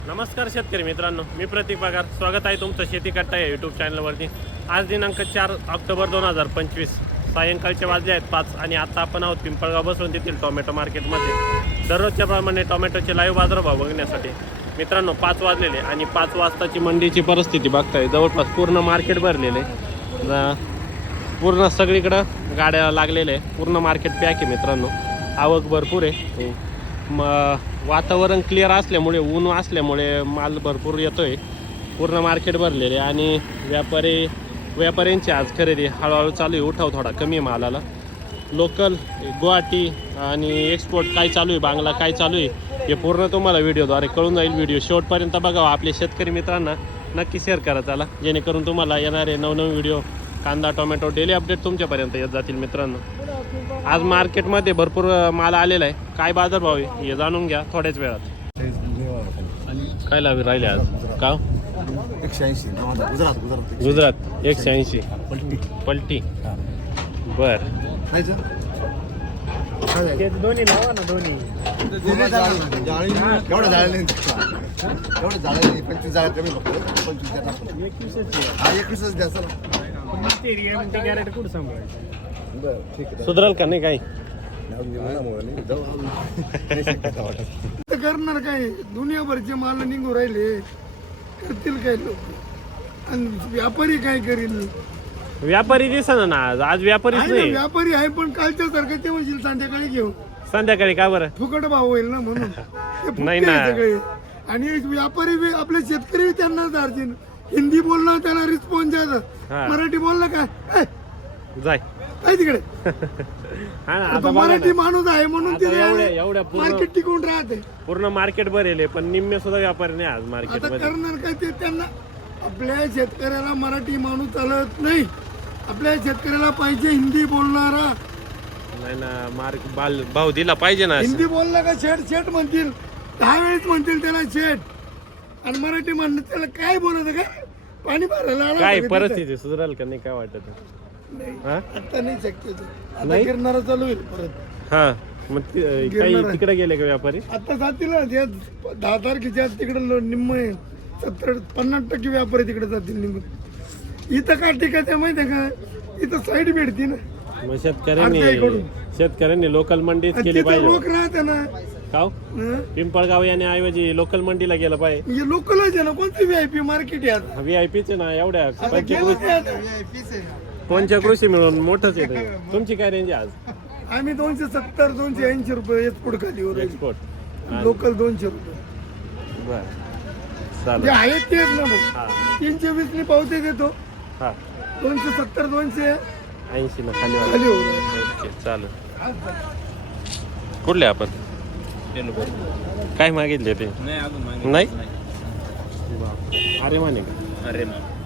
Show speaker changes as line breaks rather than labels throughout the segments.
नमस्कार शेतकरी मित्रांनो, मी प्रतीक पगार. स्वागत आहे तुमचं शेती कट्टा या यूट्यूब चॅनलवरती. आज दिनांक 4 ऑक्टोबर 2025 सायंकाळचे वाजले आहेत 5 आणि आता आपण आहोत पिंपळगाव बसवंत येथील टोमॅटो मार्केटमध्ये. दररोजच्या प्रमाणे टोमॅटोचे लाईव्ह बाजारभाव बघण्यासाठी मित्रांनो 5 वाजलेले आणि 5 वाजताची मंडीची परिस्थिती बघताय. जवळपास पूर्ण मार्केट भरलेले, पूर्ण सगळीकडं गाड्या लागलेल्या आहे, पूर्ण मार्केट पॅक आहे मित्रांनो. आवक भरपूर आहे. वातावरण क्लिअर असल्यामुळे, ऊन असल्यामुळे माल भरपूर येतोय. पूर्ण मार्केट भरलेले आणि व्यापाऱ्यांची आज खरेदी हळूहळू चालू आहे. उठाव थोडा कमी आहे मालाला. लोकल गुवाहाटी आणि एक्सपोर्ट काय चालू आहे, बांगला काय चालू आहे, हे पूर्ण तुम्हाला व्हिडिओद्वारे कळून जाईल. व्हिडिओ शेवटपर्यंत बघावा. आपले शेतकरी मित्रांना नक्की शेअर करा त्याला, जेणेकरून तुम्हाला येणारे नवनवीन व्हिडिओ कांदा टोमॅटो डेली अपडेट तुमच्यापर्यंत येत जातील मित्रांनो. आज मार्केटमध्ये भरपूर माल आलेला आहे. काय बाजारभाव आहे हे जाणून घ्या थोड्याच वेळात. काय लावी राहिले आज का?
180
गुजरात 180 पलटी. बर दोन्ही लावा ना, दोन्ही
एवढं झालं नाही, 25 जागा कमी बघतो. 21 द्या सर.
कुठं सांभाळायचं?
बरं ठीक आहे.
सुधरल का नाही काही?
करणार काय? दुनियाभरचे माल निघू राहिले, करतील काय लोक? आणि व्यापारी काय करील?
व्यापारी दिसना ना आज व्यापारीच
आहे ना,
नाही.
व्यापारी आहे पण कालच्या सारखं ते म्हणशील संध्याकाळी घेऊ,
संध्याकाळी का बरं?
फुकट भाव होईल ना म्हणून ते फुकटे
नाही ना.
आहे सगळे. आणि व्यापारी बी आपले शेतकरी बी त्यांना दार्जिन हिंदी बोलणं त्याला रिस्पॉन्स
हा.
द्यायचा. मराठी बोललं काय
जाय
काय तिकडे?
हा ना.
तो
आता बघा
मराठी
ना,
माणूस आहे म्हणून
आता एवढ्या
मार्केट टिकून राहते.
पूर्ण मार्केट भरेल पण निम्मे सुद्धा व्यापारी नाही आज मार्केट
आता
मध्ये.
करणार काय ते? त्यांना आपल्या शेतकऱ्याला मराठी माणूस चालत नाही. आपल्या शेतकऱ्याला पाहिजे हिंदी बोलणारा.
नाही ना, भाव दिला पाहिजे ना.
हिंदी बोलला का शेठ शेठ म्हणतील, 10 वेळेस म्हणतील त्याला शेठ. आणि मराठी म्हणणं त्याला काय बोलत काय? पाणी भरायला आला
काय
होता का
परिस्थिती सुधरल का नाही काय वाटत?
तिथं? नाही,
हा?
आता नाही शक्य ते. आता
नाही?
गिरणारा चालू होईल परत.
हा मग काही तिकडे गेले का व्यापारी?
आता जातील ना, 10 तारखेच्या तिकडे निम्म 70-50% व्यापारी तिकडे जातील निघून. इथं काय टिकायचं माहितीये का? इथं साईड भेटती ना.
मग
इकडून.
शेतकऱ्यांनी लोकल मंडीच केली
तिथं
पाहिजे.
लोक राहते ना.
का पिंपळगाव याऐवजी लोकल मंडीला गेलं पाहिजे.
हे लोकलच आहे ना. कोणती VIP मार्केट आहे आता?
VIP ना एवढ्या
आता गेलं ते आता.
कोणच्या कृषी मिळून मोठंच आहे. तुमची काय रेंज आहे आज?
आम्ही 270-280 रुपये एक्सपोर्ट खाली वर.
एक्सपोर्ट
लोकल 200 रुपये.
बर
जे
चालेल.
आहेत तेच ना मग.
हा
320 नी पावते देतो.
हा
270-280
80 खाली
खाली वर.
ओके चालेल. कुठले आपण काय मागितले ते? नाही अरे माने का?
अरे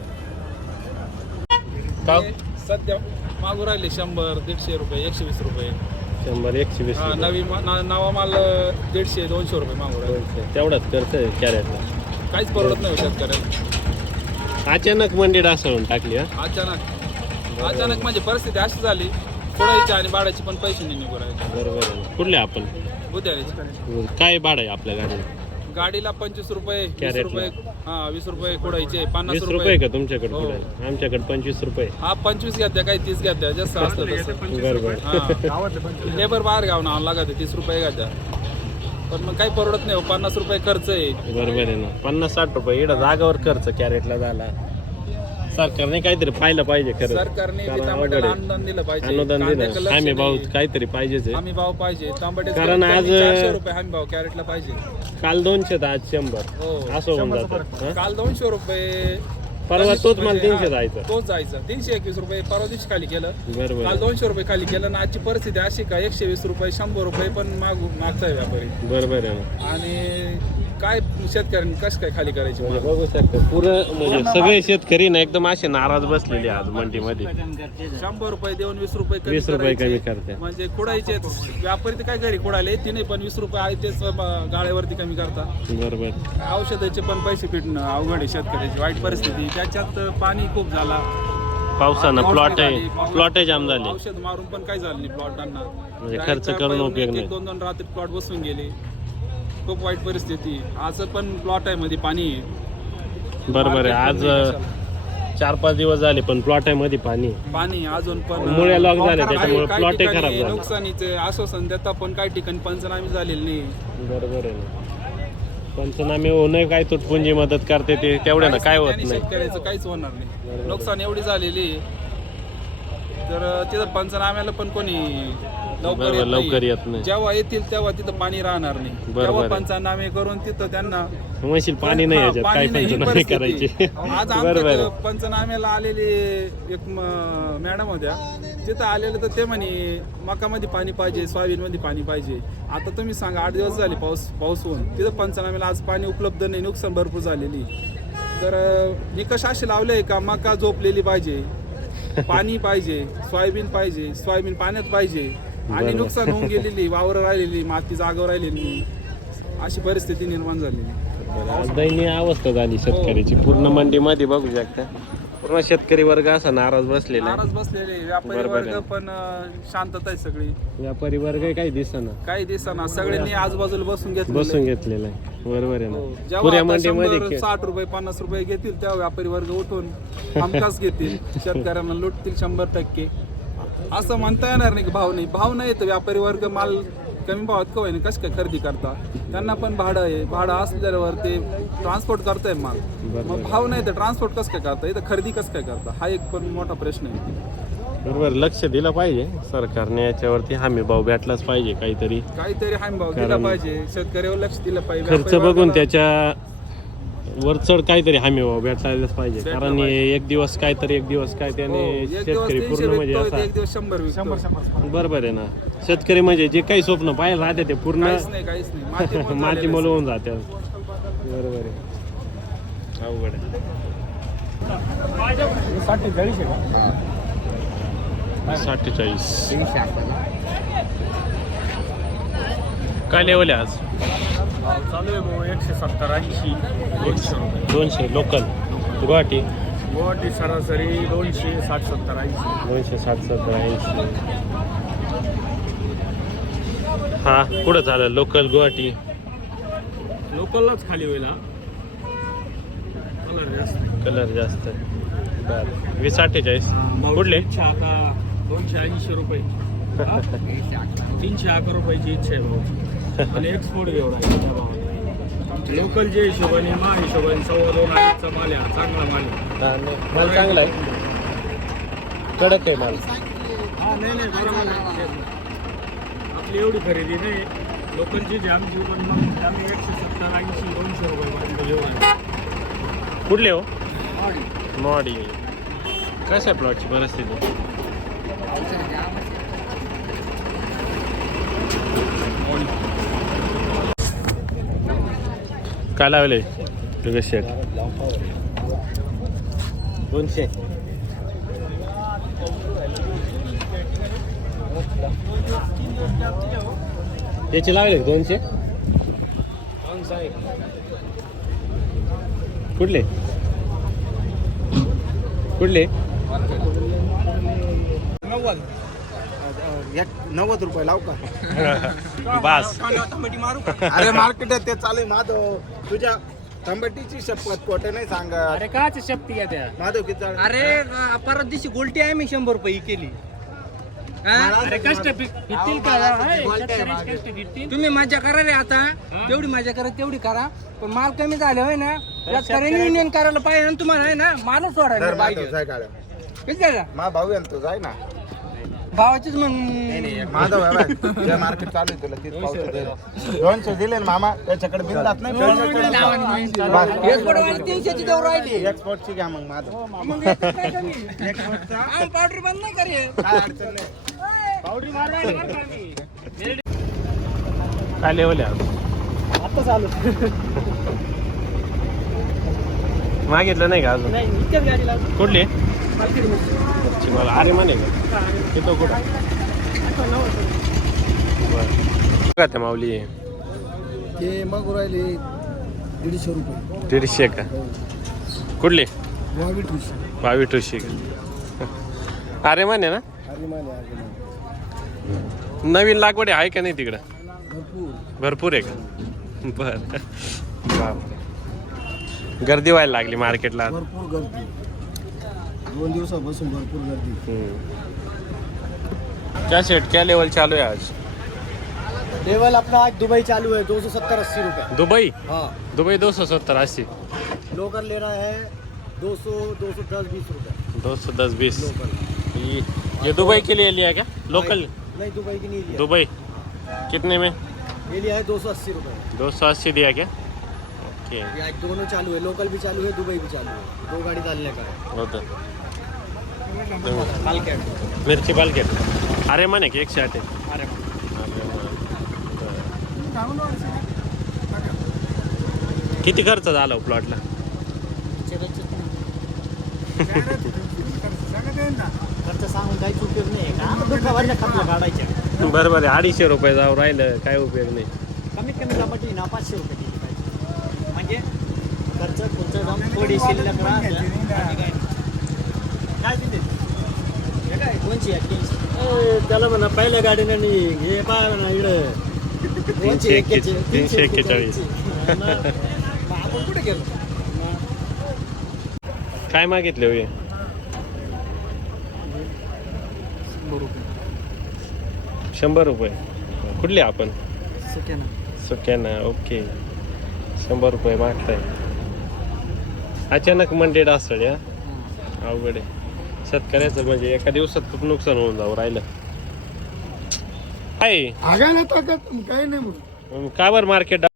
का
सध्या मागू राहिले 100-150 रुपये, 120 रुपये.
100-120
हा, नवा माल 150-200 रुपये मागू राहिले.
तेवढाच खर्च आहे कॅरेटला.
काहीच परवडत नाही शेतकऱ्याला.
अचानक मंडी डासळून टाकली. हा
अचानक म्हणजे परिस्थिती अशी झाली, फोडायची आणि बाळाची पण पैसे नाही निघू राहिले.
बरोबर आहे. कुठले आपण
उद्याची
काय भाडं आहे आपल्या गाडीला?
गाडीला 25 रुपये, 20
कॅरेटला.
रुपये. हा 20 रुपये खोडायचे, 50
20
रुपये.
रुपये का तुमच्याकडे?
हो.
कुठे? आमच्याकडे 25 रुपये.
हा 25 घ्या, काही 30 घ्या, जास्त असतं तसं.
बरोबर.
हा. लेबर बाहेर गावून आणावं लागत, 30 रुपये घ्या. पण मग काही परवडत नाही. 50 रुपये खर्च आहे.
बरोबर आहे ना. 50-60 रुपये इकडं जागावर खर्च कॅरेटला झाला. सरकारने काहीतरी पाहिलं पाहिजे खरं.
सरकारने
कारण
टमाट्याला
अवघड आहे.
अनुदान दिलं पाहिजे.
अनुदान
कांद्याकडे
दिलं.
लक्ष
हमी भाव
नाही.
काहीतरी पाहिजेच आहे.
हमी भाव पाहिजे. तांबटे
कारण आज
400 रुपये हमी भाव कॅरेटला पाहिजे.
काल 200 तर आज 100
हो.
असं होऊन जातं.
काल 200 रुपये.
परवा तोच माल
म्हणजे
300 जायचं.
तोच जायचं. 321 रुपये परवा दिवशी खाली केलं.
बरोबर
काल
आहे.
200 रुपये खाली केलं ना. आजची परिस्थिती अशी का 120 रुपये, 100 रुपये पण मागताय व्यापारी.
बरोबर आहे ना.
आणि काय शेतकऱ्यांनी कसं काय खाली करायची
म्हणजे बघू शकतो पुरं म्हणजे सगळे शेतकरी ना एकदम असे नाराज बसलेले आज मंडीमध्ये.
100 रुपये देऊन 20 रुपये
20 रुपये कमी
करायचे.
करते.
म्हणजे कुडायचे व्यापारी तर काय घरी कुडायला येते नाही, पण 20 रुपये आहे तेच गाळ्यावरती कमी करता.
बरोबर.
औषधाचे पण पैसे फिटणं अवघड आहे. शेतकऱ्याची वाईट परिस्थिती. त्याच्यात पाणी खूप झाला.
पावसानं प्लॉट जाम झाले.
औषध मारून पण काय झालं नाही प्लॉटांना.
म्हणजे खर्च करून उपयोग नाही.
2-2 रात्री प्लॉट बसून गेले. खूप वाईट परिस्थिती. आज पण प्लॉट आहे मध्ये पाणी आहे.
बरोबर आहे. आज 4-5 दिवस झाले पण प्लॉट आहे मध्ये पाणी
अजून पण
मुळे लॉक झाले त्याच्यामुळे
काही
प्लॉट
ठिकाणी
खराब झाला.
नुकसानीचे आश्वासन देता पण काही ठिकाणी पंचनामे झालेले नाही.
बरोबर आहे ना. पंचनामे होणं काय तुटपुंजी मदत करते ते तेवढ्या ना काय होत
त्याने
नाही.
शेतकऱ्याचं काहीच होणार नाही. नुकसान एवढी झालेली आहे. तर तिथं पंचनाम्याला पण कोणी
बरोबर, लवकर येत नाही.
जेव्हा येतील तेव्हा तिथं पाणी राहणार नाही.
बरोबर
तेव्हा
आहे.
पंचनामे करून तिथं त्यांना
म्हणशील पाणी नाही याच्यात काय
पाणी नाही, ही
पंचनामे
परिस्थिती.
करायचे.
आज
बरोबर आहे.
आमच्या पंचनाम्याला आलेले एक मॅडम होत्या. तिथं आलेलं तर ते म्हणे मकामध्ये पाणी पाहिजे, सोयाबीनमध्ये पाणी पाहिजे. आता तुम्ही सांगा 8 दिवस झाले पाऊस होऊन तिथं पंचनाम्याला आज पाणी उपलब्ध नाही. नुकसान भरपूर झालेली. तर निकष असे लावले का मका झोपलेली पाहिजे, पाणी पाहिजे, सोयाबीन पाण्यात पाहिजे. आणि नुकसान होऊन गेलेली, वावर राहिलेली, माती जागेवर राहिलेली, अशी परिस्थिती निर्माण झालेली.
आज दयनीय अवस्था झाली शेतकऱ्याची. पूर्ण मंडीमध्ये बघू शकता पूर्ण शेतकरी वर्ग असा नाराज बसलेला आहे.
नाराज बसलेले. व्यापारी
बरोबर आहे.
वर्ग पण शांतता आहे सगळी.
व्यापारी वर्ग काही दिसना
काही दिसना. सगळ्यांनी आजूबाजूला बसून
घेतलेला आहे. बरोबर आहे ना.
जेव्हा
पुऱ्या
आता
मंडीमध्ये
100, 60 रुपये 50 रुपये घेतील तेव्हा व्यापारी वर्ग उठून हमखास घेतील. शेतकऱ्यांना लुटतील 100%. असं म्हणता येणार नाही की भाव नाही तर व्यापारी वर्ग माल कमी भावात का होईना कसं काय खरेदी करता. त्यांना पण भाडं आहे. भाडं असल्यावर ते ट्रान्सपोर्ट करताय माल. मग भाव नाही तर ट्रान्सपोर्ट कसं काय करता, इथं खरेदी कसं काय करता, हा एक पण मोठा प्रश्न आहे.
बरोबर. लक्ष दिलं पाहिजे सरकारने याच्यावरती. हमी भाव भेटलाच पाहिजे. काहीतरी
हमी भाव दिला पाहिजे. शेतकऱ्यावर लक्ष दिलं पाहिजे.
खर्च
व्यापारी
बघून
वर्गाला-
त्याच्या वरचढ काहीतरी हमी भाव भेटलाच पाहिजे.
भेटला
कारण
पाहिजे.
एक दिवस काय त्याने
हो, एक दिवस
शेतकरी
300
पूर्ण म्हणजे
विकतो,
असा
एक दिवस 100 विकतो.
बरोबर आहे ना. शेतकरी म्हणजे जे काही स्वप्न पाहिजे राहते ते पूर्ण
काहीच नाही माती
माती मोल होऊन जाते. बरोबर आहे. अवघड आहे. 47 काय लेवल आहे आज?
चालू आहे भाऊ 170, 80, 200 रुपये.
200 लोकल गुवाहाटी
गुवाहाटी सरासरी 260, 70, 80.
260, 80. हा कुठं झालं लोकल गुवाहाटी?
लोकललाच खाली होईल हा. कलर जास्त.
कलर जास्त. बरं 2048 कुठले?
इच्छा आता 280 रुपये. हा? 311 रुपयाची इच्छा आहे भाऊ. आणि एक्सपोर्ट घेऊन आहे त्या भावात. लोकलच्या हिशोबाने हिशोबाने 2.25 माल आहे. हा चांगला माल आहे.
माल चांगला आहे. कडक आहे माल.
हा नाही बरोबर आहे. आपली एवढी खरेदी नाही. लोकलची जी आमची पण मग आम्ही 170, 80, 200 रुपये घेऊन आहे.
कुठले हो? मॉडी. कसं आहे प्लॉटची परिस्थिती? काय लावले तुझं शेट? 200. त्याचे लावले 200. कुठले
90 रुपये लाव का?
बास.
अरे मार्केट ते चालू आहे माधव. तुझ्या टमाटीची शपथ खोटे नाही सांगा.
अरे काच शक्ती आहे त्या.
माधव किती चालू?
अरे परत दिवशी गोल्टी आहे मी 100 रुपये केली.
अरे कष्ट फिरतील का? शेतकऱ्याचे कष्ट फिरतील.
तुम्ही मजा करा रे आता. तेवढी मजा करा तेवढी करा. पण माल कमी झाले होय ना शेतकऱ्यांनी युनियन करायला पाहिजे. आणि तुम्हाला आहे ना मालच सोडायला
तर
पाहिजे.
माधव जाय गाड्या.
किती झाला
मा भाऊ आहे ना तो, जाय ना.
भावाचीच म्हण.
माधव आहे बाय. जे मार्केट चालू आहे तुला तीच पावसाचं दे. 200 दिले ना मामा. त्याच्याकडे बिल जात नाही.
एक्सपोर्टवाले 300 ची देऊ राहिली.
एक्सपोर्टची घ्या मग माधव.
मग याच्यात काय कमी? आम्ही पावडर बंद नाही करेल.
काय अडचण नाही.
पावडरी मारवायला बरं का आम्ही.
काय लेवल आहे आज?
आता चालू.
मागितलं नाही का अजून?
नाही इतक्याच गाडीला
कुठले?
मार्केट
मला अरे म्हणे का तिथं कुठं? बरं का त्या माऊली
ते मग राहिले 150 रुपये.
150 का? कुठले?
वावी
ठुशी का? अरे म्हणे ना. नवीन लागवड आहे का नाही तिकडं?
भरपूर.
भरपूर आहे का? बर बापरे. गर्दी व्हायला लागली मार्केटला.
भरपूर गर्दी 2 दिवसापासून भरपूर गर्दी.
क्या सेट क्या लेवल चालू है आज?
लेवल अपना आज दुबई चालू है 270-80 रुपए.
दुबई
हाँ
दुबई 270-80.
लोकल ले रहा है 200-210-20 रुपए
210-20.
लोकल.
ये दुबई के लिए लिया क्या? लोकल
नहीं दुबई की नहीं लिया.
दुबई कितने में?
ये लिया है 280 रुपए.
280 दिया क्या? ओके
ये आज दोनों चालू है, लोकल भी चालू है, दुबई भी चालू है. 2 गाड़ी डालने का है.
होतं.
मार्केट.
मिरची बालकेट अरे म्हणे की 108 आहे.
अरे
किती खर्च झाला प्लॉटला?
खर्च सांगून काही उपयोग नाही का? दुःखावरच्या खर्च काढायचे.
बरोबर आहे. 250 रुपये जाऊ राहिलं काय उपयोग नाही.
कमीत कमी टमाटे ना 500 रुपये दिली पाहिजे. म्हणजे खर्च जाऊन थोडी शिल्लक राहते. काय दिले? हे काय कोणची आहे? त्याला म्हणा पहिल्या गाडीने हे पाहा ना इकडं
341.
आपण कुठे गेलो?
काय मागितले होय? 100 रुपये. कुठले आपण? सुक्याना. ओके 100 रुपये मागताय. अचानक मंडेड असतं या अवघड आहे शेतकऱ्याचं. म्हणजे एका दिवसात खूप नुकसान होऊन जाऊ राहिलं. काय
आगायला ताकद काही नाही म्हणून.
का बरं मार्केट